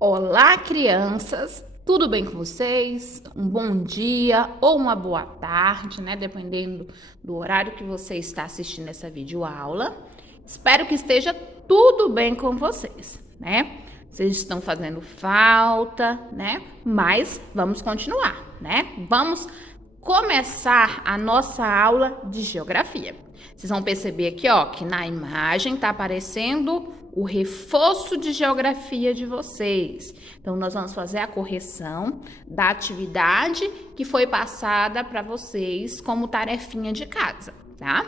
Olá, crianças! Tudo bem com vocês? Um bom dia ou uma boa tarde, né? Dependendo do horário que você está assistindo essa videoaula. Espero que esteja tudo bem com vocês, né? Vocês estão fazendo falta, né? Mas vamos continuar, né? Vamos começar a nossa aula de geografia. Vocês vão perceber aqui, ó, que na imagem tá aparecendo o reforço de geografia de vocês. Então, nós vamos fazer a correção da atividade que foi passada para vocês como tarefinha de casa, tá?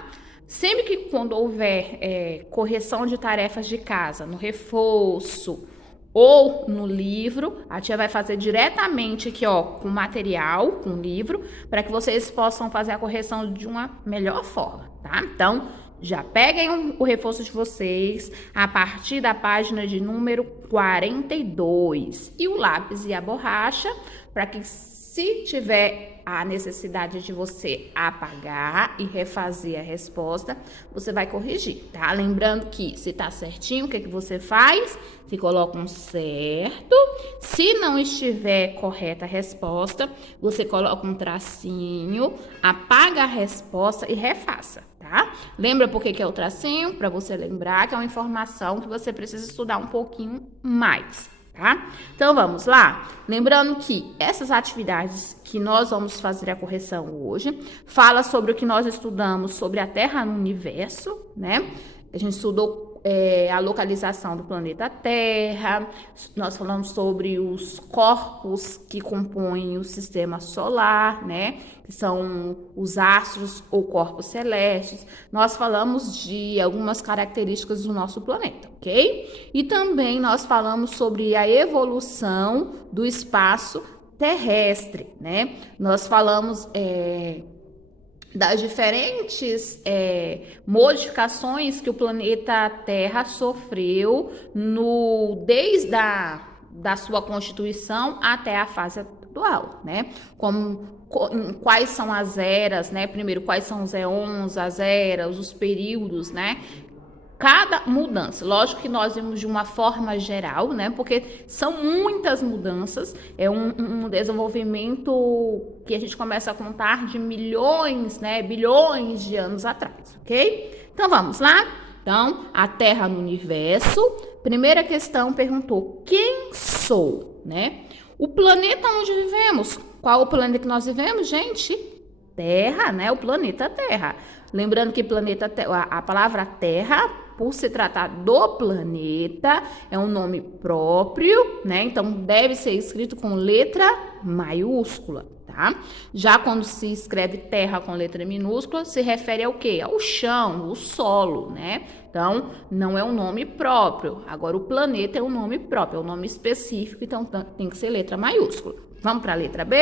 Sempre que quando houver correção de tarefas de casa, no reforço ou no livro, a tia vai fazer diretamente aqui, ó, com material, com o livro, para que vocês possam fazer a correção de uma melhor forma, tá? Então, já peguem o reforço de vocês a partir da página de número 42 e o lápis e a borracha, para que se tiver a necessidade de você apagar e refazer a resposta, você vai corrigir, tá? Lembrando que se tá certinho, o que você faz? Você coloca um certo. Se não estiver correta a resposta, você coloca um tracinho, apaga a resposta e refaça, tá? Lembra por que é o tracinho? Para você lembrar que é uma informação que você precisa estudar um pouquinho mais. Tá? Então, vamos lá? Lembrando que essas atividades que nós vamos fazer a correção hoje, fala sobre o que nós estudamos sobre a Terra no universo, né? A gente estudou a localização do planeta Terra, nós falamos sobre os corpos que compõem o sistema solar, né? Que são os astros ou corpos celestes. Nós falamos de algumas características do nosso planeta, ok? E também nós falamos sobre a evolução do espaço terrestre, né? Nós falamos das diferentes modificações que o planeta Terra sofreu desde da sua constituição até a fase atual, né? Quais são as eras, né? Primeiro, quais são os éons, as eras, os períodos, né? Cada mudança, lógico que nós vimos de uma forma geral, né? Porque são muitas mudanças, é um desenvolvimento que a gente começa a contar de milhões, né? Bilhões de anos atrás, ok? Então vamos lá? Então, a Terra no universo. Primeira questão perguntou: quem sou, né? O planeta onde vivemos. Qual o planeta que nós vivemos, gente? Terra, né? O planeta Terra. Lembrando que a palavra Terra, por se tratar do planeta, é um nome próprio, né? Então, deve ser escrito com letra maiúscula, tá? Já quando se escreve terra com letra minúscula, se refere ao quê? Ao chão, o solo, né? Então, não é um nome próprio. Agora, o planeta é um nome próprio, é um nome específico, então tem que ser letra maiúscula. Vamos para a letra B?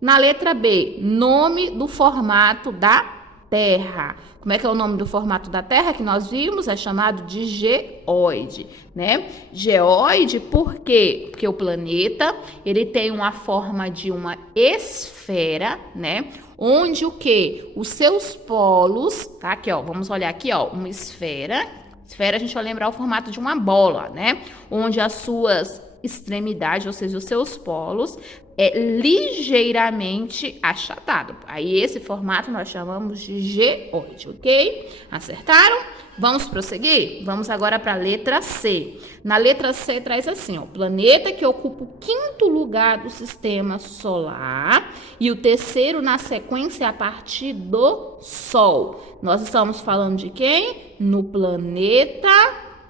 Na letra B, nome do formato da Terra. Como é que é o nome do formato da Terra que nós vimos? É chamado de geóide, né? Geóide por quê? Porque o planeta, ele tem uma forma de uma esfera, né? Onde o quê? Os seus polos, tá? Aqui, ó, vamos olhar aqui, ó, uma esfera. Esfera, a gente vai lembrar o formato de uma bola, né? Onde as suas extremidades, ou seja, os seus polos, é ligeiramente achatado. Aí esse formato nós chamamos de geóide, ok? Acertaram? Vamos prosseguir? Vamos agora para a letra C. Na letra C traz assim, ó, planeta que ocupa o quinto lugar do sistema solar e o terceiro na sequência a partir do Sol. Nós estamos falando de quem? No planeta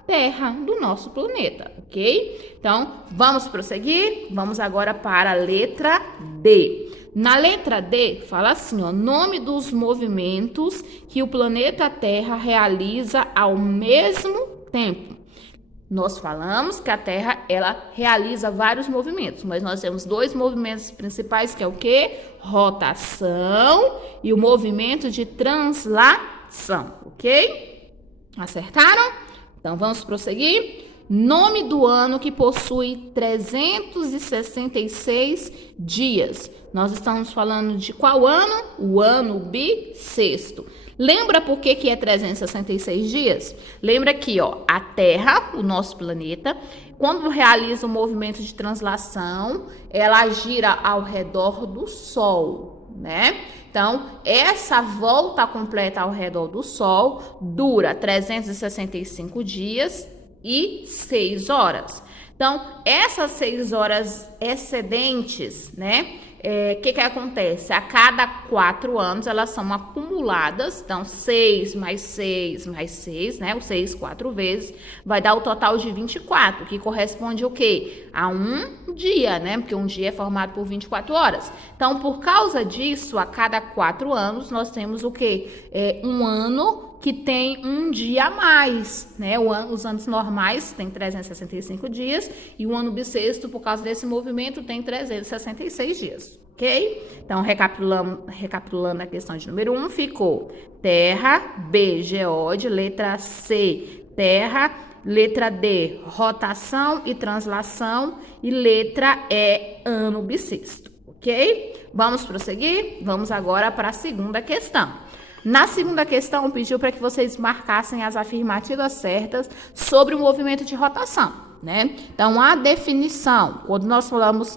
Terra, do nosso planeta, ok? Então, vamos prosseguir? Vamos agora para a letra D. Na letra D, fala assim, ó, nome dos movimentos que o planeta Terra realiza ao mesmo tempo. Nós falamos que a Terra, ela realiza vários movimentos, mas nós temos dois movimentos principais, que é o quê? Rotação e o movimento de translação, ok? Acertaram? Então, vamos prosseguir? Nome do ano que possui 366 dias. Nós estamos falando de qual ano? O ano bissexto. Lembra por que é 366 dias? Lembra aqui, ó, a Terra, o nosso planeta, quando realiza o movimento de translação, ela gira ao redor do Sol, né? Então, essa volta completa ao redor do Sol dura 365 dias e 6 horas. Então, essas 6 horas excedentes, né? Que acontece? A cada 4 anos elas são acumuladas, então 6 mais 6 mais 6, né? O 6 4 vezes vai dar o total de 24, que corresponde ao quê? A um dia, né? Porque um dia é formado por 24 horas. Então, por causa disso, a cada 4 anos nós temos o quê? Um ano que tem um dia a mais, né? Os anos normais tem 365 dias e o ano bissexto, por causa desse movimento, tem 366 dias, ok? Então, recapitulando a questão de número 1, ficou Terra, B, geode, letra C, Terra, letra D, rotação e translação e letra E, ano bissexto, ok? Vamos prosseguir? Vamos agora para a segunda questão. Na segunda questão, pediu para que vocês marcassem as afirmativas certas sobre o movimento de rotação, né? Então, a definição, quando nós falamos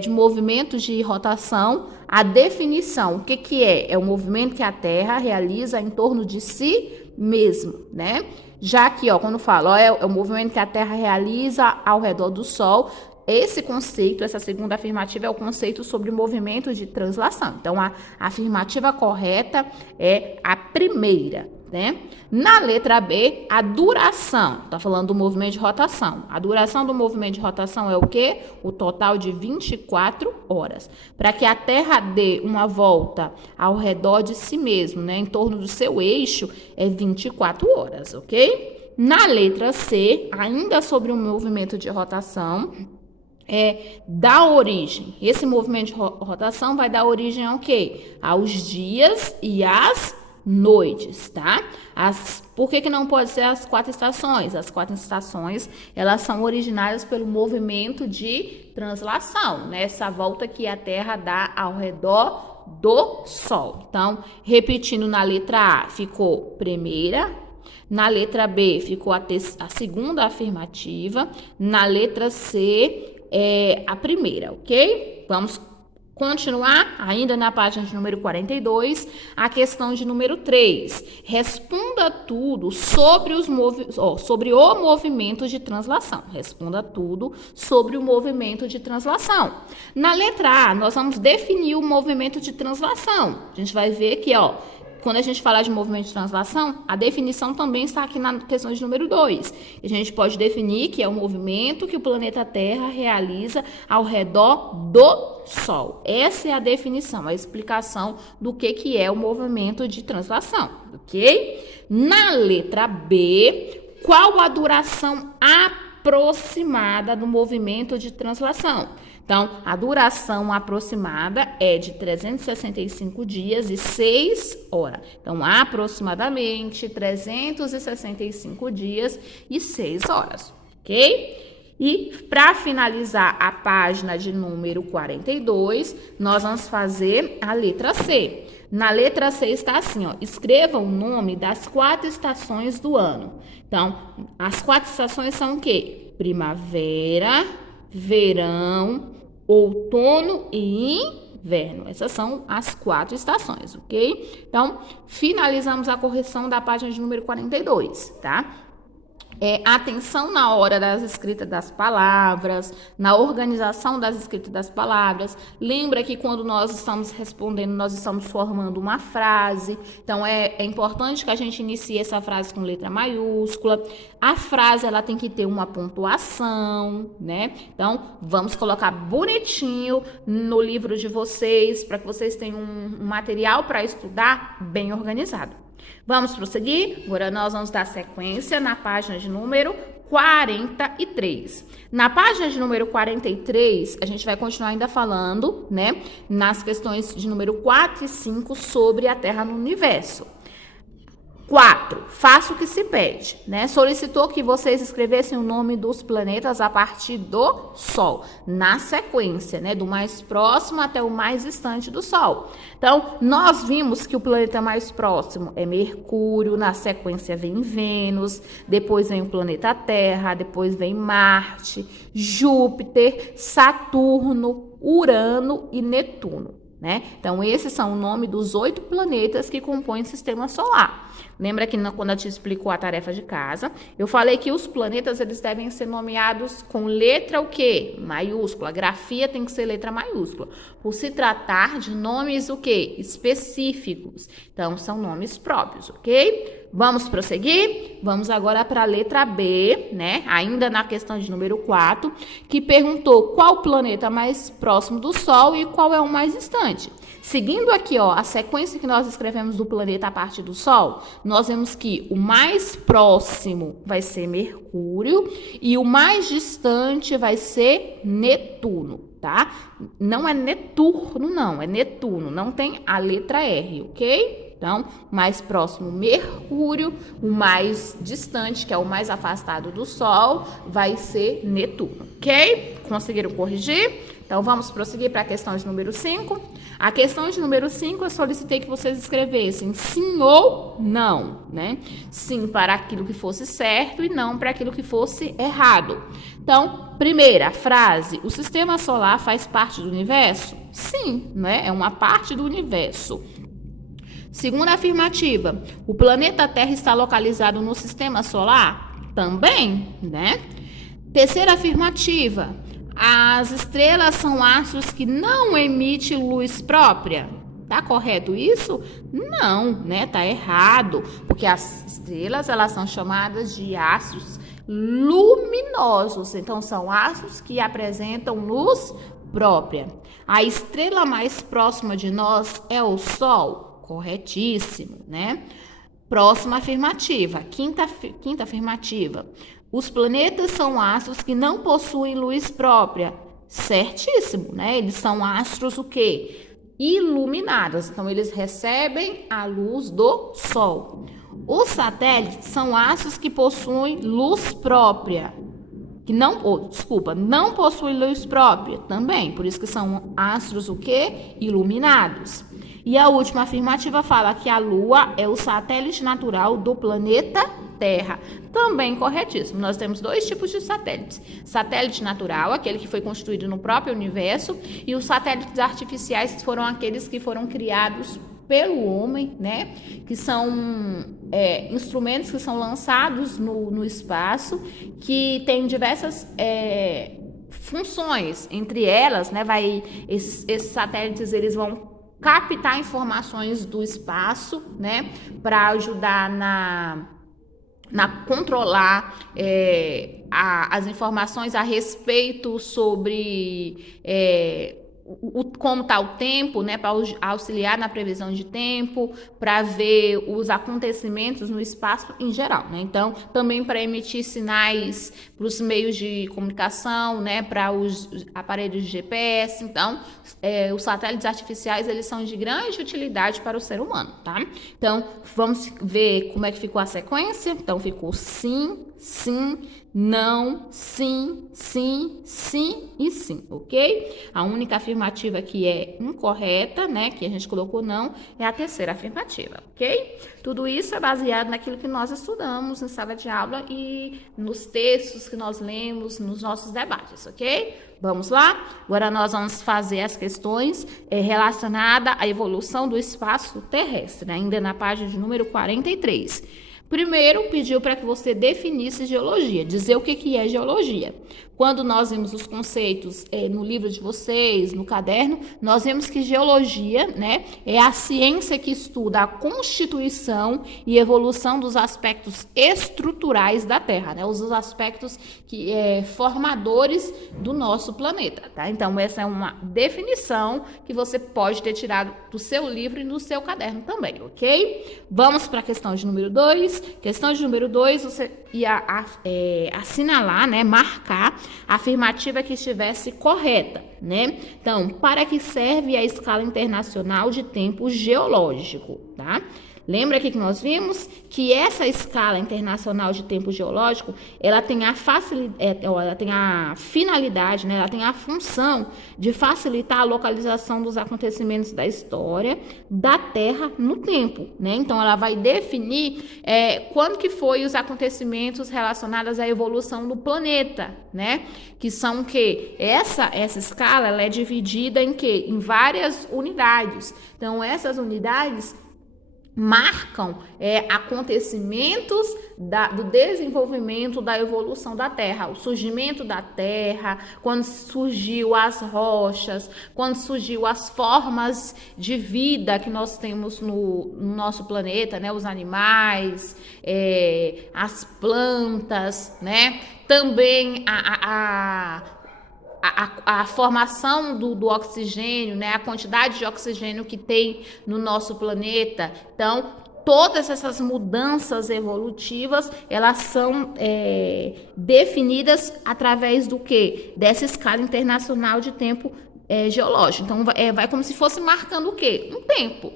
de movimentos de rotação, a definição, o que é? É o movimento que a Terra realiza em torno de si mesmo, né? Já que, ó, quando falo, ó, é o movimento que a Terra realiza ao redor do Sol. Esse conceito, essa segunda afirmativa é o conceito sobre movimento de translação. Então, a afirmativa correta é a primeira, né? Na letra B, a duração, tá falando do movimento de rotação. A duração do movimento de rotação é o quê? O total de 24 horas. Para que a Terra dê uma volta ao redor de si mesmo, né? Em torno do seu eixo, é 24 horas, ok? Na letra C, ainda sobre o movimento de rotação, dá origem. Esse movimento de rotação vai dar origem ao quê? Aos dias e às noites, tá? Por que não pode ser as 4 estações? As 4 estações, elas são originárias pelo movimento de translação, né? Essa volta que a Terra dá ao redor do Sol. Então, repetindo, na letra A ficou primeira, na letra B ficou a segunda afirmativa, na letra C a primeira, ok? Vamos continuar ainda na página de número 42, a questão de número 3. Responda tudo sobre sobre o movimento de translação. Responda tudo sobre o movimento de translação. Na letra A, nós vamos definir o movimento de translação. A gente vai ver que, ó, quando a gente falar de movimento de translação, a definição também está aqui na questão de número 2. A gente pode definir que é o movimento que o planeta Terra realiza ao redor do Sol. Essa é a definição, a explicação do que é o movimento de translação, ok? Na letra B, qual a duração aproximada do movimento de translação? Então, a duração aproximada é de 365 dias e 6 horas. Então, aproximadamente 365 dias e 6 horas, ok? E para finalizar a página de número 42, nós vamos fazer a letra C. Na letra C está assim, ó, escreva o nome das 4 estações do ano. Então, as 4 estações são o quê? Primavera, verão, outono e inverno. Essas são as 4 estações, ok? Então, finalizamos a correção da página de número 42, tá? Atenção na hora das escritas das palavras, na organização das escritas das palavras. Lembra que quando nós estamos respondendo, nós estamos formando uma frase. Então, é importante que a gente inicie essa frase com letra maiúscula. A frase, ela tem que ter uma pontuação, né? Então, vamos colocar bonitinho no livro de vocês, para que vocês tenham um material para estudar bem organizado. Vamos prosseguir? Agora nós vamos dar sequência na página de número 43. Na página de número 43, a gente vai continuar ainda falando, né, nas questões de número 4 e 5 sobre a Terra no universo. 4. Faça o que se pede, né? Solicitou que vocês escrevessem o nome dos planetas a partir do Sol, na sequência, né? Do mais próximo até o mais distante do Sol. Então, nós vimos que o planeta mais próximo é Mercúrio, na sequência vem Vênus, depois vem o planeta Terra, depois vem Marte, Júpiter, Saturno, Urano e Netuno, né? Então, esses são o nome dos 8 planetas que compõem o sistema solar. Lembra que quando eu te explicou a tarefa de casa, eu falei que os planetas eles devem ser nomeados com letra o quê? Maiúscula. A grafia tem que ser letra maiúscula. Por se tratar de nomes o quê? Específicos. Então, são nomes próprios, ok? Vamos prosseguir? Vamos agora para a letra B, né? Ainda na questão de número 4, que perguntou qual planeta mais próximo do Sol e qual é o mais distante. Seguindo aqui, ó, a sequência que nós escrevemos do planeta a partir do Sol, nós vemos que o mais próximo vai ser Mercúrio e o mais distante vai ser Netuno, tá? Não é Neturno, não, é Netuno, não tem a letra R, ok? Então, mais próximo Mercúrio, o mais distante, que é o mais afastado do Sol, vai ser Netuno, ok? Conseguiram corrigir? Então, vamos prosseguir para a questão de número 5. A questão de número 5, eu solicitei que vocês escrevessem sim ou não, né? Sim para aquilo que fosse certo e não para aquilo que fosse errado. Então, primeira frase, o sistema solar faz parte do universo? Sim, né? É uma parte do universo. Segunda afirmativa, o planeta Terra está localizado no sistema solar? Também, né? Terceira afirmativa, as estrelas são astros que não emitem luz própria. Tá correto isso? Não, né? Tá errado, porque as estrelas elas são chamadas de astros luminosos. Então são astros que apresentam luz própria. A estrela mais próxima de nós é o Sol. Corretíssimo, né? Próxima afirmativa, quinta afirmativa. Os planetas são astros que não possuem luz própria. Certíssimo, né? Eles são astros o quê? Iluminados. Então, eles recebem a luz do Sol. Os satélites são astros que possuem luz própria. Não possuem luz própria também. Por isso que são astros o quê? Iluminados. E a última afirmativa fala que a Lua é o satélite natural do planeta Terra. Também corretíssimo. Nós temos 2 tipos de satélites. Satélite natural, aquele que foi construído no próprio universo, e os satélites artificiais, que foram aqueles que foram criados pelo homem, né? Que são instrumentos que são lançados no espaço, que têm diversas funções. Entre elas, né, esses satélites eles vão captar informações do espaço, né, para ajudar na controlar as informações a respeito sobre como está o tempo, né, para auxiliar na previsão de tempo, para ver os acontecimentos no espaço em geral, né? Então, também para emitir sinais para os meios de comunicação, né, para os aparelhos de GPS. Então, os satélites artificiais, eles são de grande utilidade para o ser humano, tá? Então, vamos ver como é que ficou a sequência. Então, ficou sim, sim, não, sim, sim, sim e sim, ok? A única afirmativa que é incorreta, né, que a gente colocou não, é a terceira afirmativa, ok? Tudo isso é baseado naquilo que nós estudamos em sala de aula e nos textos que nós lemos, nos nossos debates, ok? Vamos lá? Agora nós vamos fazer as questões relacionadas à evolução do espaço terrestre, né? Ainda na página de número 43. Primeiro, pediu para que você definisse geologia, dizer o que é geologia. Quando nós vimos os conceitos no livro de vocês, no caderno, nós vemos que geologia, né, é a ciência que estuda a constituição e evolução dos aspectos estruturais da Terra, né, os aspectos formadores do nosso planeta, tá? Então, essa é uma definição que você pode ter tirado do seu livro e do seu caderno também, ok? Vamos para a questão de número 2. Questão de número 2, você ia assinalar, né, marcar a afirmativa que estivesse correta, né? Então, para que serve a escala internacional de tempo geológico, tá? Lembra aqui que nós vimos que essa escala internacional de tempo geológico, ela tem a finalidade, né? Ela tem a função de facilitar a localização dos acontecimentos da história da Terra no tempo, né? Então, ela vai definir quando que foi os acontecimentos relacionados à evolução do planeta, né? Que são o quê? Essa escala, ela é dividida em quê? Em várias unidades. Então, essas unidades marcam acontecimentos do desenvolvimento da evolução da Terra, o surgimento da Terra, quando surgiu as rochas, quando surgiu as formas de vida que nós temos no nosso planeta, né? Os animais, as plantas, né? Também a formação do oxigênio, né? A quantidade de oxigênio que tem no nosso planeta. Então, todas essas mudanças evolutivas, elas são definidas através do quê? Dessa escala internacional de tempo geológico. Então, vai como se fosse marcando o quê? Um tempo.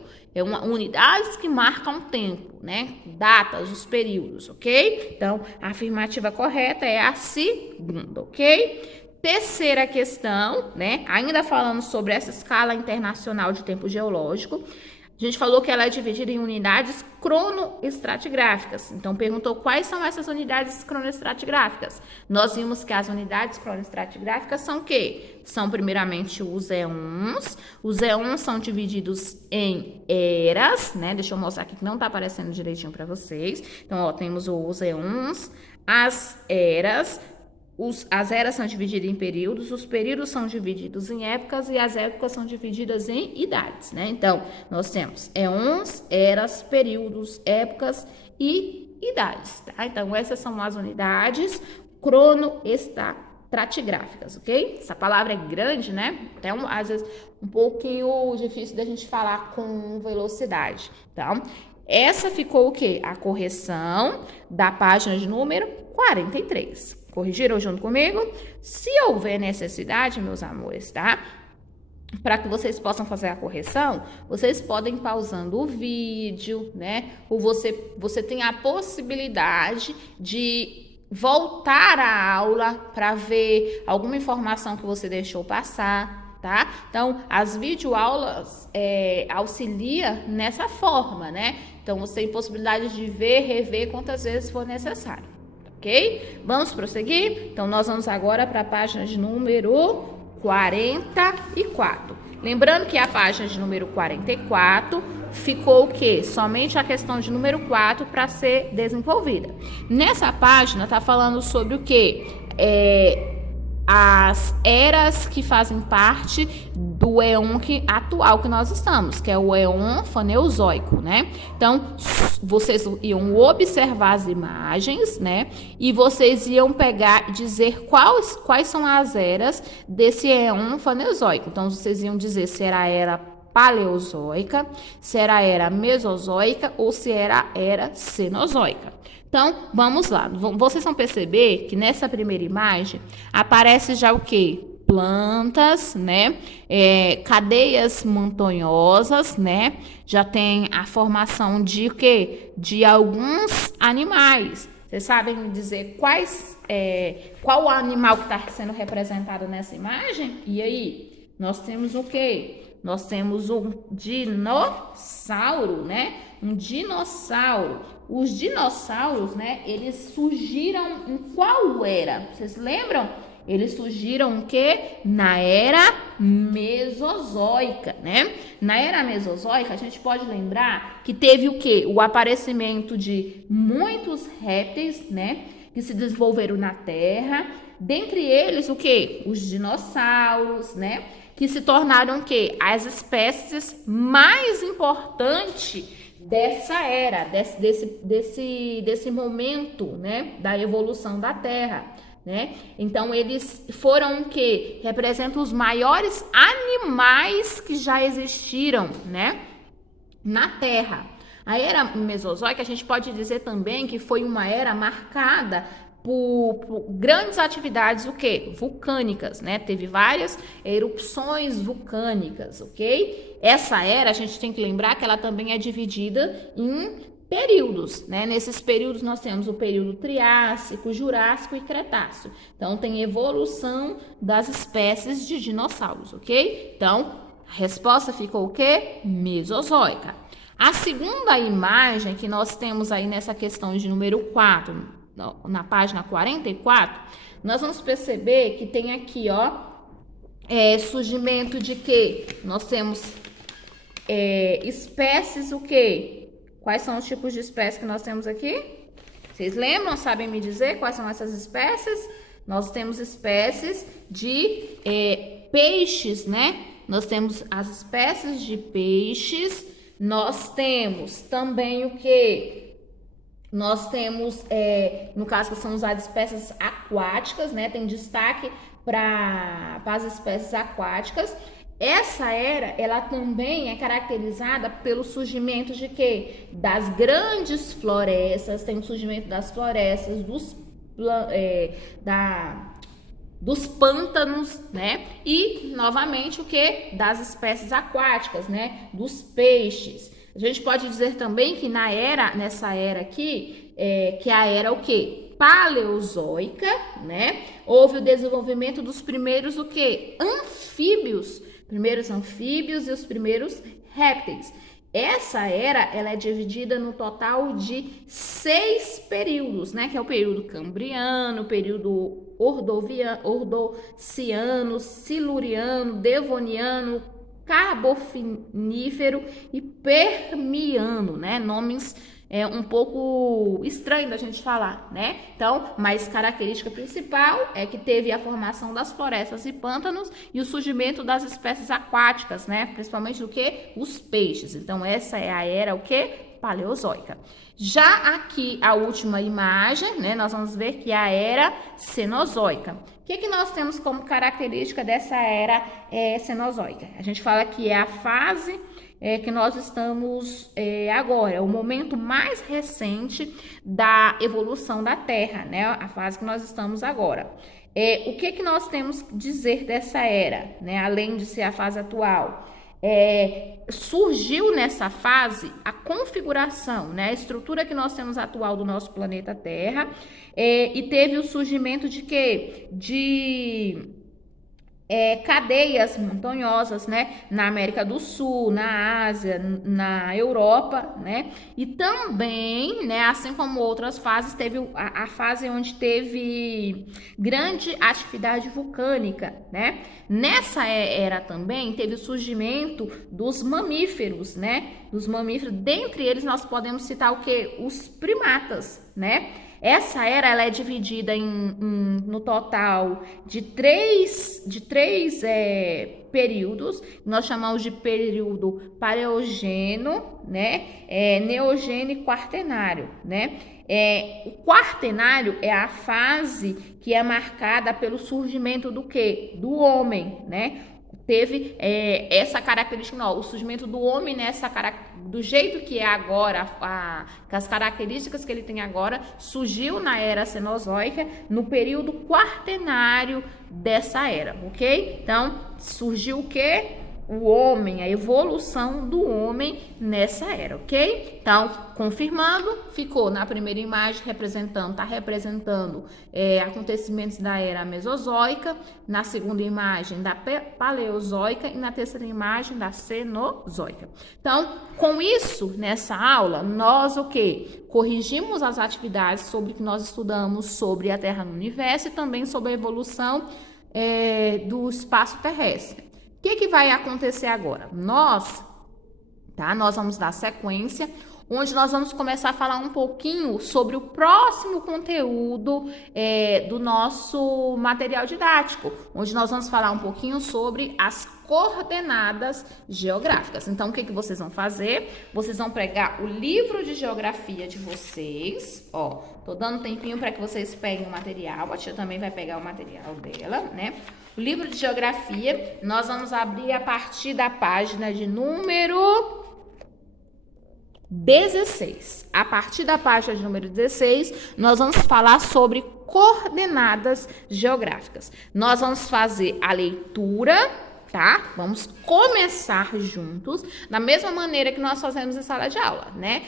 Unidades que marcam um tempo, né? Datas, os períodos, ok? Então, a afirmativa correta é a segunda, ok? Terceira questão, né? Ainda falando sobre essa escala internacional de tempo geológico, a gente falou que ela é dividida em unidades cronoestratigráficas. Então, perguntou quais são essas unidades cronoestratigráficas. Nós vimos que as unidades cronoestratigráficas são o quê? São, primeiramente, os éons. Os éons são divididos em eras, né? Deixa eu mostrar aqui que não está aparecendo direitinho para vocês. Então, ó, temos os éons, as eras. As eras são divididas em períodos, os períodos são divididos em épocas e as épocas são divididas em idades, né? Então, nós temos éons, eras, períodos, épocas e idades, tá? Então, essas são as unidades cronoestratigráficas, ok? Essa palavra é grande, né? Até às vezes um pouquinho difícil da gente falar com velocidade, então... Essa ficou o quê? A correção da página de número 43. Corrigiram junto comigo? Se houver necessidade, meus amores, tá? Para que vocês possam fazer a correção, vocês podem ir pausando o vídeo, né? Ou você tem a possibilidade de voltar à aula para ver alguma informação que você deixou passar. Tá? Então, as videoaulas auxilia nessa forma, né? Então, você tem possibilidade de ver, rever quantas vezes for necessário, ok? Vamos prosseguir? Então, nós vamos agora para a página de número 44. Lembrando que a página de número 44 ficou o quê? Somente a questão de número 4 para ser desenvolvida. Nessa página, tá falando sobre o quê? As eras que fazem parte do éon atual que nós estamos, que é o éon Faneozoico, né? Então, vocês iam observar as imagens, né? E vocês iam pegar e dizer quais são as eras desse éon Faneozoico. Então, vocês iam dizer se era a era Paleozoica, se era a era Mesozoica ou se era a era Cenozoica. Então, vamos lá. Vocês vão perceber que nessa primeira imagem aparece já o quê? Plantas, né? Cadeias montanhosas, né? Já tem a formação de o quê? De alguns animais. Vocês sabem me dizer qual animal que está sendo representado nessa imagem? E aí? Nós temos o quê? Nós temos um dinossauro, né? Um dinossauro. Os dinossauros, né, eles surgiram em qual era? Vocês lembram? Eles surgiram o quê? Na era Mesozoica, né? Na era Mesozoica, a gente pode lembrar que teve o quê? O aparecimento de muitos répteis, né, que se desenvolveram na Terra. Dentre eles, o quê? Os dinossauros, né, que se tornaram o quê? As espécies mais importantes dessa era, desse momento, né, da evolução da Terra, né? Então, eles foram o quê? Representam os maiores animais que já existiram, né, na Terra. A era Mesozoica, a gente pode dizer também que foi uma era marcada por grandes atividades, o quê? Vulcânicas, né? Teve várias erupções vulcânicas, ok? Essa era, a gente tem que lembrar que ela também é dividida em períodos, né? Nesses períodos nós temos o período Triássico, Jurássico e Cretáceo. Então, tem evolução das espécies de dinossauros, ok? Então, a resposta ficou o quê? Mesozoica. A segunda imagem que nós temos aí nessa questão de número 4, na página 44, nós vamos perceber que tem aqui, ó, surgimento de quê? Nós temos espécies, o quê? Quais são os tipos de espécies que nós temos aqui? Vocês lembram? Sabem me dizer quais são essas espécies? Nós temos espécies de peixes, né? Nós temos as espécies de peixes. Nós temos também o que? Nós temos, no caso, que são usadas espécies aquáticas, né? Tem destaque para as espécies aquáticas. Essa era, ela também é caracterizada pelo surgimento de quê? Das grandes florestas, tem o surgimento das florestas, dos pântanos, né? E, novamente, o que? Das espécies aquáticas, né? Dos peixes. A gente pode dizer também que nessa era aqui, que a era o quê? Paleozoica, né? Houve o desenvolvimento dos primeiros, o quê? Anfíbios. Primeiros anfíbios e os primeiros répteis. Essa era, ela é dividida no total de 6 períodos, né? Que é o período cambriano, o período ordociano, siluriano, devoniano, carbonífero e permiano, né? Nomes um pouco estranho da gente falar, né? Então, mas característica principal é que teve a formação das florestas e pântanos e o surgimento das espécies aquáticas, né? Principalmente do que? Os peixes. Então, essa é a era o que? Paleozoica. Já aqui a última imagem, né? Nós vamos ver que é a era Cenozoica. O que nós temos como característica dessa era Cenozoica? A gente fala que é a fase que nós estamos agora, é o momento mais recente da evolução da Terra, né? A fase que nós estamos agora. O que nós temos que dizer dessa era, né? Além de ser a fase atual? Surgiu nessa fase a configuração, né? A estrutura que nós temos atual do nosso planeta Terra, e teve o surgimento de quê? De cadeias montanhosas, né, na América do Sul, na Ásia, na Europa, né, e também, né, assim como outras fases, teve a fase onde teve grande atividade vulcânica, né. Nessa era também teve o surgimento dos mamíferos, né, dentre eles nós podemos citar o que? Os primatas, né. Essa era, ela é dividida no total de três períodos. Nós chamamos de período paleogeno, né? Neogênio e quaternário, né? O quaternário é a fase que é marcada pelo surgimento do quê? Do homem, né? Teve essa característica, não, o surgimento do homem do jeito que é agora, com as características que ele tem agora, surgiu na era Cenozoica, no período quaternário dessa era, ok? Então, surgiu o quê? O homem, a evolução do homem nessa era, ok? Então, confirmando, ficou na primeira imagem está representando acontecimentos da era Mesozoica, na segunda imagem da Paleozoica e na terceira imagem da Cenozoica. Então, com isso, nessa aula, nós o quê? Corrigimos as atividades sobre que nós estudamos sobre a Terra no Universo e também sobre a evolução do espaço terrestre. O que vai acontecer agora? Nós vamos dar sequência, onde nós vamos começar a falar um pouquinho sobre o próximo conteúdo do nosso material didático, onde nós vamos falar um pouquinho sobre as coordenadas geográficas. Então, o que vocês vão fazer? Vocês vão pegar o livro de geografia de vocês, ó, tô dando um tempinho para que vocês peguem o material, a tia também vai pegar o material dela, né? O livro de geografia, nós vamos abrir a partir da página de número 16. A partir da página de número 16, nós vamos falar sobre coordenadas geográficas. Nós vamos fazer a leitura, tá? Vamos começar juntos, da mesma maneira que nós fazemos em sala de aula, né?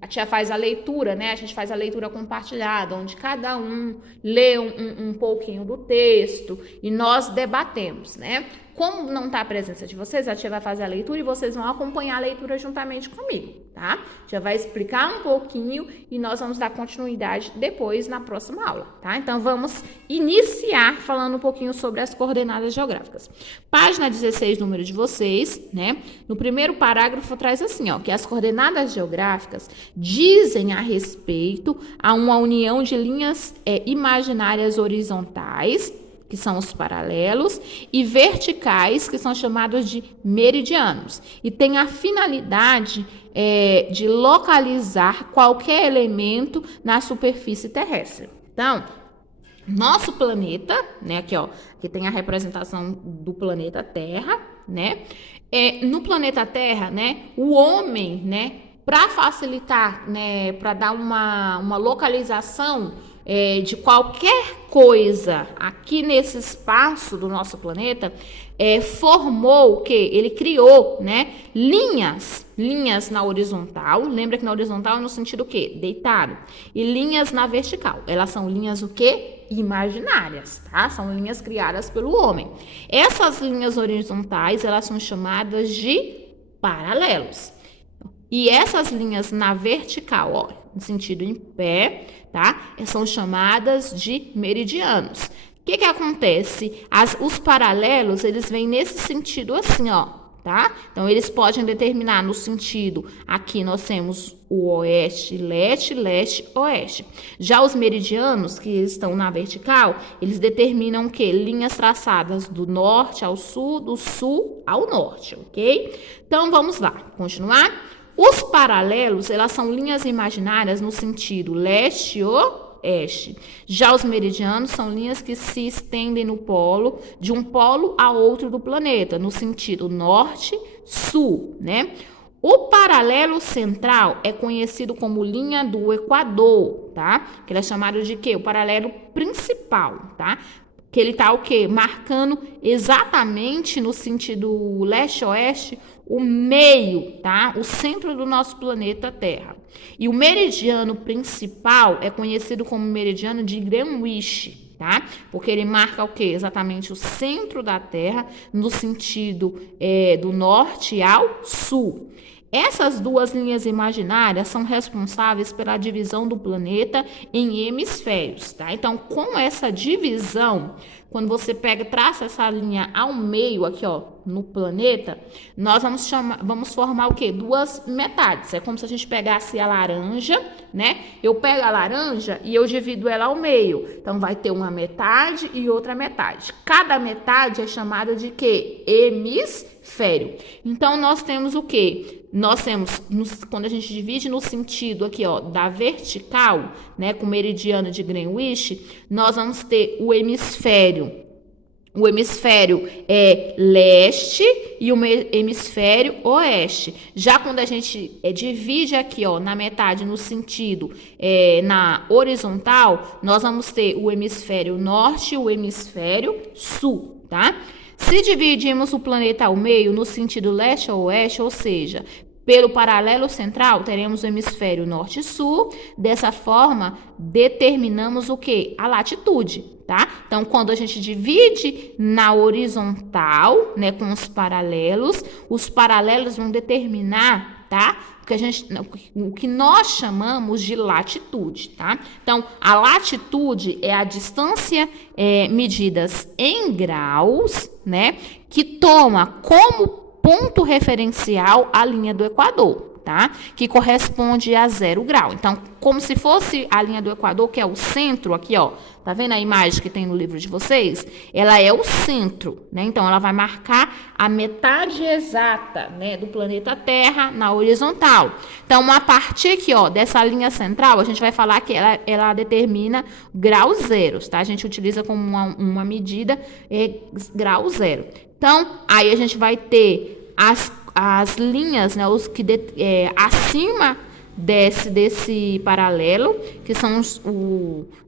A tia faz a leitura, né? A gente faz a leitura compartilhada, onde cada um lê um pouquinho do texto e nós debatemos, né? Como não está a presença de vocês, a tia vai fazer a leitura e vocês vão acompanhar a leitura juntamente comigo, tá? A tia vai explicar um pouquinho e nós vamos dar continuidade depois na próxima aula, tá? Então, vamos iniciar falando um pouquinho sobre as coordenadas geográficas. Página 16, número de vocês, né? No primeiro parágrafo traz assim, ó, que as coordenadas geográficas dizem a respeito a uma união de linhas imaginárias horizontais, que são os paralelos, e verticais, que são chamados de meridianos, e tem a finalidade de localizar qualquer elemento na superfície terrestre. Então, nosso planeta, né, aqui, ó, aqui tem a representação do planeta Terra, né? No planeta Terra, né, o homem, né, para facilitar, né, para dar uma localização de qualquer coisa aqui nesse espaço do nosso planeta, formou o quê? Ele criou, né, linhas na horizontal. Lembra que na horizontal é no sentido o quê? Deitado. E linhas na vertical. Elas são linhas o quê? Imaginárias, tá? São linhas criadas pelo homem. Essas linhas horizontais, elas são chamadas de paralelos. E essas linhas na vertical, ó, no sentido em pé, tá? São chamadas de meridianos. O que acontece? Os paralelos, eles vêm nesse sentido assim, ó, tá? Então, eles podem determinar no sentido, aqui nós temos o oeste, leste, leste, oeste. Já os meridianos, que estão na vertical, eles determinam o quê? Linhas traçadas do norte ao sul, do sul ao norte, ok? Então, vamos lá, continuar? Os paralelos, elas são linhas imaginárias no sentido leste-oeste. Já os meridianos são linhas que se estendem no polo, de um polo a outro do planeta, no sentido norte-sul, né? O paralelo central é conhecido como linha do Equador, tá? Que ele é chamado de quê? O paralelo principal, tá? Que ele tá o quê? Marcando exatamente no sentido leste-oeste o meio, tá? O centro do nosso planeta Terra. E o meridiano principal é conhecido como meridiano de Greenwich, tá? Porque ele marca o quê? Exatamente o centro da Terra no sentido do norte ao sul. Essas duas linhas imaginárias são responsáveis pela divisão do planeta em hemisférios, tá? Então, com essa divisão, quando você traça essa linha ao meio aqui, ó, no planeta, nós vamos formar o quê? Duas metades. É como se a gente pegasse a laranja, né? Eu pego a laranja e eu divido ela ao meio. Então, vai ter uma metade e outra metade. Cada metade é chamada de quê? Hemisfério. Então, nós temos o quê? Nós temos, quando a gente divide no sentido aqui, ó, da vertical, né, com o meridiano de Greenwich, nós vamos ter o hemisfério. O hemisfério leste e o hemisfério oeste. Já quando a gente divide aqui, ó, na metade, no sentido na horizontal, nós vamos ter o hemisfério norte e o hemisfério sul, tá? Se dividimos o planeta ao meio no sentido leste a oeste, ou seja, pelo paralelo central, teremos o hemisfério norte e sul. Dessa forma, determinamos o quê? A latitude, tá? Então, quando a gente divide na horizontal, né, com os paralelos vão determinar, tá? O que nós chamamos de latitude, tá? Então, a latitude é a distância medidas em graus, né? Que toma como ponto referencial a linha do Equador, tá? Que corresponde a 0 grau. Então, como se fosse a linha do Equador, que é o centro aqui, ó. Tá vendo a imagem que tem no livro de vocês? Ela é o centro, né? Então, ela vai marcar a metade exata, né, do planeta Terra na horizontal. Então, a partir aqui, ó, dessa linha central, a gente vai falar que ela determina graus zeros, tá? A gente utiliza como uma medida grau zero. Então, aí a gente vai ter as linhas, né, acima desce desse paralelo, que são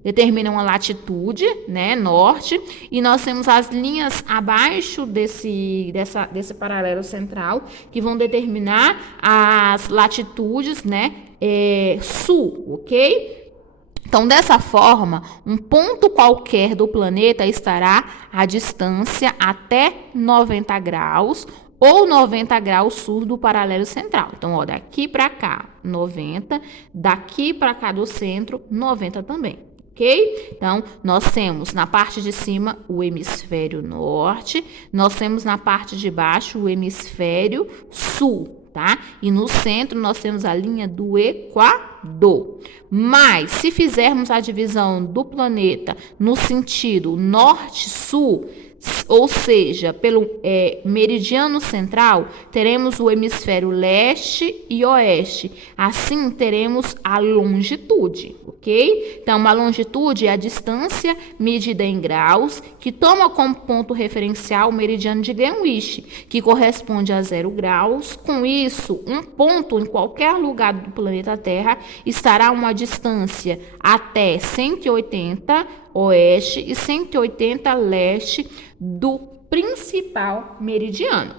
determinam a latitude, né, norte, e nós temos as linhas abaixo desse paralelo central, que vão determinar as latitudes, né, sul, ok? Então, dessa forma, um ponto qualquer do planeta estará à distância até 90 graus ou 90 graus sul do paralelo central. Então, ó, daqui para cá, 90, daqui para cá do centro, 90 também, ok? Então, nós temos na parte de cima o hemisfério norte, nós temos na parte de baixo o hemisfério sul. Tá? E no centro nós temos a linha do Equador. Mas se fizermos a divisão do planeta no sentido norte-sul, ou seja, pelo meridiano central, teremos o hemisfério leste e oeste. Assim, teremos a longitude, ok? Então, a longitude é a distância medida em graus, que toma como ponto referencial o meridiano de Greenwich, que corresponde a 0 graus. Com isso, um ponto em qualquer lugar do planeta Terra estará a uma distância até 180 oeste e 180 leste do principal meridiano.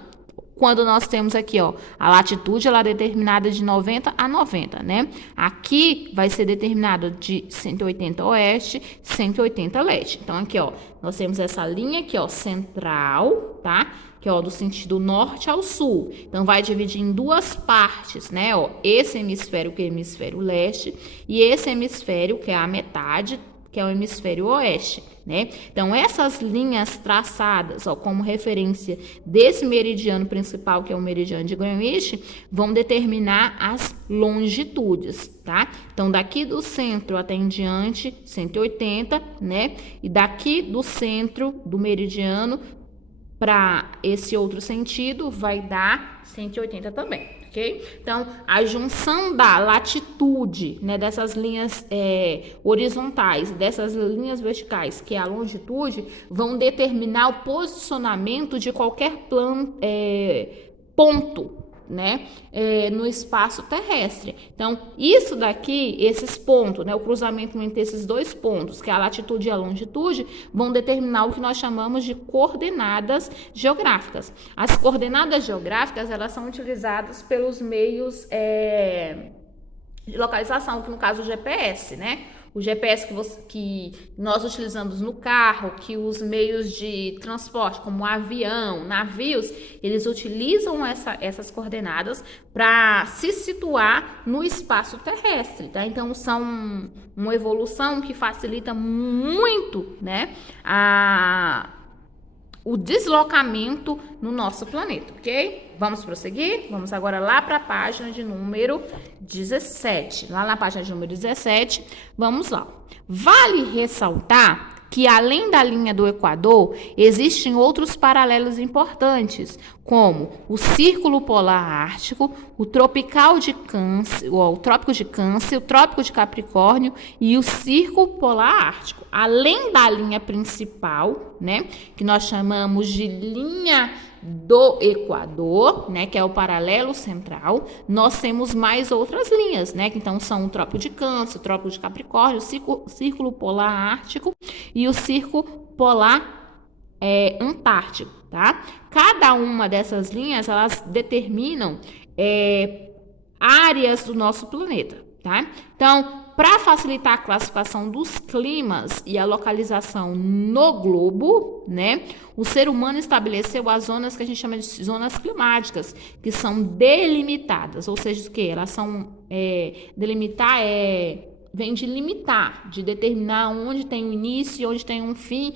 Quando nós temos aqui, ó, a latitude, ela é determinada de 90 a 90, né? Aqui vai ser determinado de 180 oeste, 180 leste. Então, aqui, ó, nós temos essa linha aqui, ó, central, tá? Que é, ó, do sentido norte ao sul. Então, vai dividir em duas partes, né? Ó, esse hemisfério, que é o hemisfério leste, e esse hemisfério, que é a metade, que é o hemisfério oeste, né? Então, essas linhas traçadas, ó, como referência desse meridiano principal, que é o meridiano de Greenwich, vão determinar as longitudes, tá? Então, daqui do centro até em diante, 180, né? E daqui do centro do meridiano para esse outro sentido, vai dar 180 também, ok? Então, a junção da latitude, né, dessas linhas horizontais, dessas linhas verticais, que é a longitude, vão determinar o posicionamento de qualquer ponto, né, no espaço terrestre. Então, isso daqui, esses pontos, né, o cruzamento entre esses dois pontos, que é a latitude e a longitude, vão determinar o que nós chamamos de coordenadas geográficas. As coordenadas geográficas, elas são utilizadas pelos meios de localização, que no caso o GPS, né? O GPS que nós utilizamos no carro, que os meios de transporte, como avião, navios, eles utilizam essas coordenadas para se situar no espaço terrestre, tá? Então, são uma evolução que facilita muito, né, o deslocamento no nosso planeta, ok? Vamos prosseguir? Vamos agora lá para a página de número 17. Lá na página de número 17, vamos lá. Vale ressaltar que além da linha do Equador, existem outros paralelos importantes, como o Círculo Polar Ártico, o Tropical de Câncer, o Trópico de Câncer, o Trópico de Capricórnio e o Círculo Polar Ártico. Além da linha principal, né, que nós chamamos de linha do Equador, né, que é o paralelo central, nós temos mais outras linhas, né, que então são o Trópico de Câncer, o Trópico de Capricórnio, o Círculo Polar Ártico e o Círculo Polar Antártico, tá? Cada uma dessas linhas, elas determinam áreas do nosso planeta, tá? Então, para facilitar a classificação dos climas e a localização no globo, né, o ser humano estabeleceu as zonas que a gente chama de zonas climáticas, que são delimitadas, ou seja, o que? Elas são delimitar vem de limitar, de determinar onde tem um início e onde tem um fim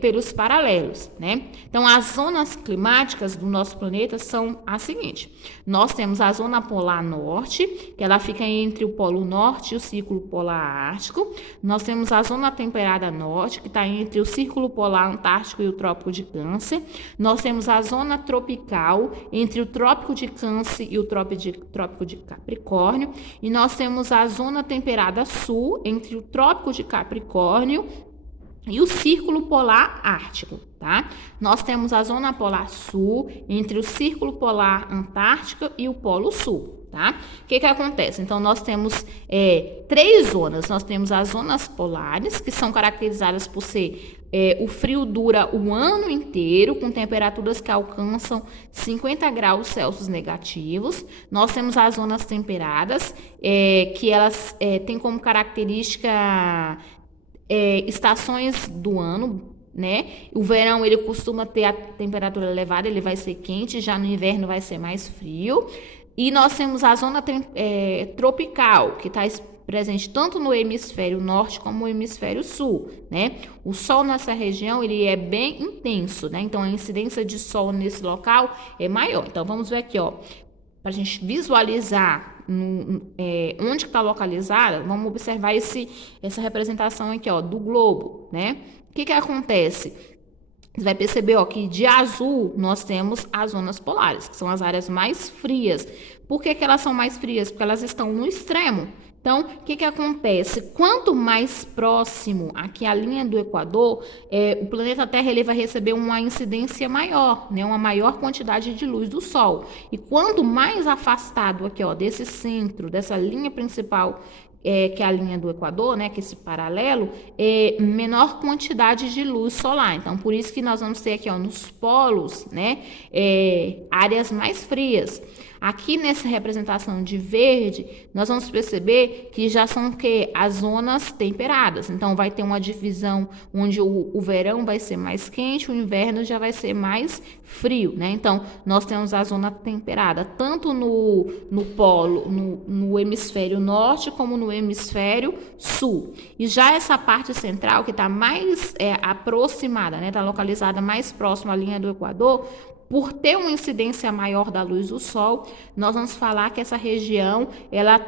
pelos paralelos, né? Então, as zonas climáticas do nosso planeta são as seguintes. Nós temos a zona polar norte, que ela fica entre o polo norte e o círculo polar ártico. Nós temos a zona temperada norte, que está entre o círculo polar antártico e o trópico de Câncer. Nós temos a zona tropical, entre o trópico de Câncer e o trópico de Capricórnio. E nós temos a zona temperada sul, entre o trópico de Capricórnio e o círculo polar ártico, tá? Nós temos a zona polar sul, entre o círculo polar antártico e o polo sul, tá? O que acontece? Então, nós temos 3 zonas. Nós temos as zonas polares, que são caracterizadas por ser o frio dura o ano inteiro, com temperaturas que alcançam 50 graus Celsius negativos. Nós temos as zonas temperadas, que elas têm como característica estações do ano, né? O verão ele costuma ter a temperatura elevada, ele vai ser quente, já no inverno vai ser mais frio. E nós temos a zona tropical, que está presente tanto no hemisfério norte como no hemisfério sul, né? O sol nessa região ele é bem intenso, né? Então a incidência de sol nesse local é maior. Então vamos ver aqui, ó, para a gente visualizar onde está localizada, vamos observar essa representação aqui, ó, do globo, né? O que acontece? Você vai perceber, ó, que de azul nós temos as zonas polares, que são as áreas mais frias. Por que elas são mais frias? Porque elas estão no extremo. Então, o que acontece? Quanto mais próximo aqui a linha do Equador, o planeta Terra ele vai receber uma incidência maior, né? Uma maior quantidade de luz do Sol. E quanto mais afastado aqui, ó, desse centro, dessa linha principal, que é a linha do Equador, né, que é esse paralelo, menor quantidade de luz solar. Então, por isso que nós vamos ter aqui, ó, nos polos, né, áreas mais frias. Aqui nessa representação de verde, nós vamos perceber que já são as zonas temperadas. Então, vai ter uma divisão onde o verão vai ser mais quente, o inverno já vai ser mais frio, né? Então, nós temos a zona temperada tanto no polo, no hemisfério norte, como no hemisfério sul. E já essa parte central, que está mais aproximada, né? Está localizada mais próxima à linha do Equador, por ter uma incidência maior da luz do sol, nós vamos falar que essa região ela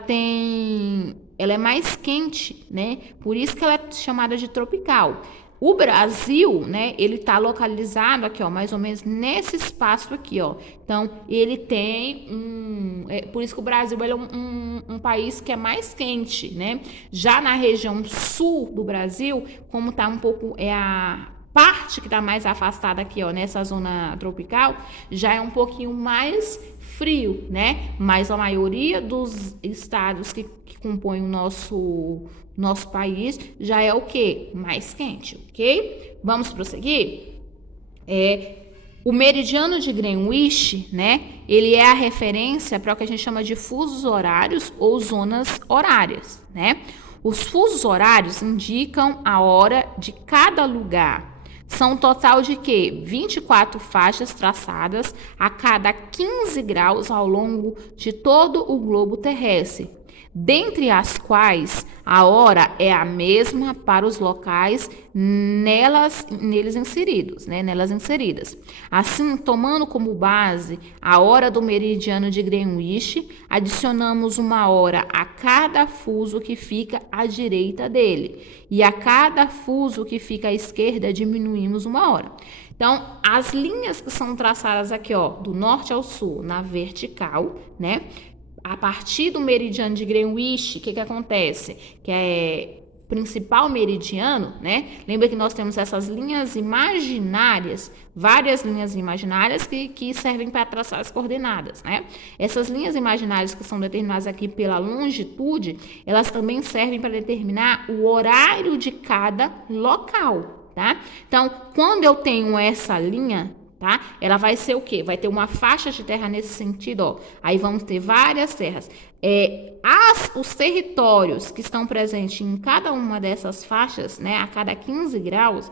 é mais quente, né? Por isso que ela é chamada de tropical. O Brasil, né, ele está localizado aqui, ó, mais ou menos nesse espaço aqui, ó. Então, ele tem por isso que o Brasil ele é um país que é mais quente, né? Já na região sul do Brasil, como está um pouco a parte que está mais afastada aqui, ó, nessa zona tropical, já é um pouquinho mais frio, né? Mas a maioria dos estados que compõem o nosso país já é o quê? Mais quente, ok? Vamos prosseguir? O meridiano de Greenwich, né? Ele é a referência para o que a gente chama de fusos horários ou zonas horárias, né? Os fusos horários indicam a hora de cada lugar. São um total de 24 faixas traçadas a cada 15 graus ao longo de todo o globo terrestre, dentre as quais a hora é a mesma para os locais neles inseridos, né? Nelas inseridas. Assim, tomando como base a hora do meridiano de Greenwich, adicionamos uma hora a cada fuso que fica à direita dele, e a cada fuso que fica à esquerda diminuímos uma hora. Então, as linhas que são traçadas aqui, ó, do norte ao sul, na vertical, né? A partir do meridiano de Greenwich, o que acontece? Que é principal meridiano, né? Lembra que nós temos essas linhas imaginárias, várias linhas imaginárias que servem para traçar as coordenadas, né? Essas linhas imaginárias que são determinadas aqui pela longitude, elas também servem para determinar o horário de cada local, tá? Então, quando eu tenho essa linha, tá? Ela vai ser o quê? Vai ter uma faixa de terra nesse sentido, ó. Aí vamos ter várias terras. Os territórios que estão presentes em cada uma dessas faixas, né, a cada 15 graus,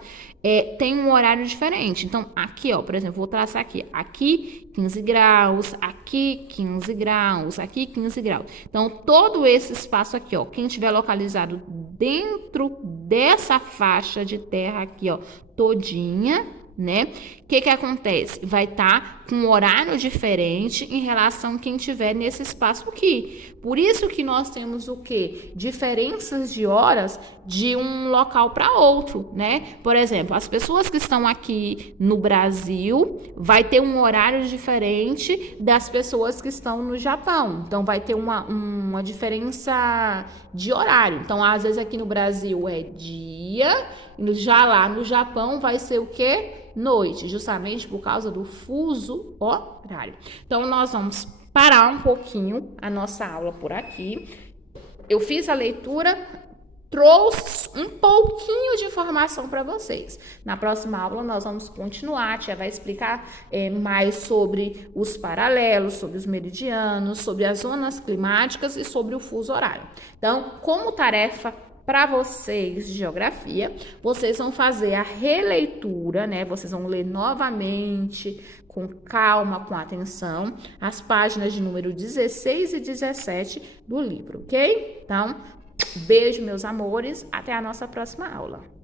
tem um horário diferente. Então, aqui, ó, por exemplo, vou traçar aqui 15 graus, aqui 15 graus, aqui 15 graus. Então, todo esse espaço aqui, ó, quem estiver localizado dentro dessa faixa de terra aqui, ó, todinha, né? O que acontece? Vai estar com um horário diferente em relação a quem estiver nesse espaço aqui. Por isso que nós temos o quê? Diferenças de horas de um local para outro, né? Por exemplo, as pessoas que estão aqui no Brasil vai ter um horário diferente das pessoas que estão no Japão. Então, vai ter uma diferença de horário. Então, às vezes aqui no Brasil é dia, e já lá no Japão vai ser o quê? Noite, justamente por causa do fuso horário. Então, nós vamos parar um pouquinho a nossa aula por aqui. Eu fiz a leitura, trouxe um pouquinho de informação para vocês. Na próxima aula nós vamos continuar, a tia vai explicar mais sobre os paralelos, sobre os meridianos, sobre as zonas climáticas e sobre o fuso horário. Então, como tarefa para vocês de geografia, vocês vão fazer a releitura, né? Vocês vão ler novamente, com calma, com atenção, as páginas de número 16 e 17 do livro, ok? Então, beijo, meus amores. Até a nossa próxima aula.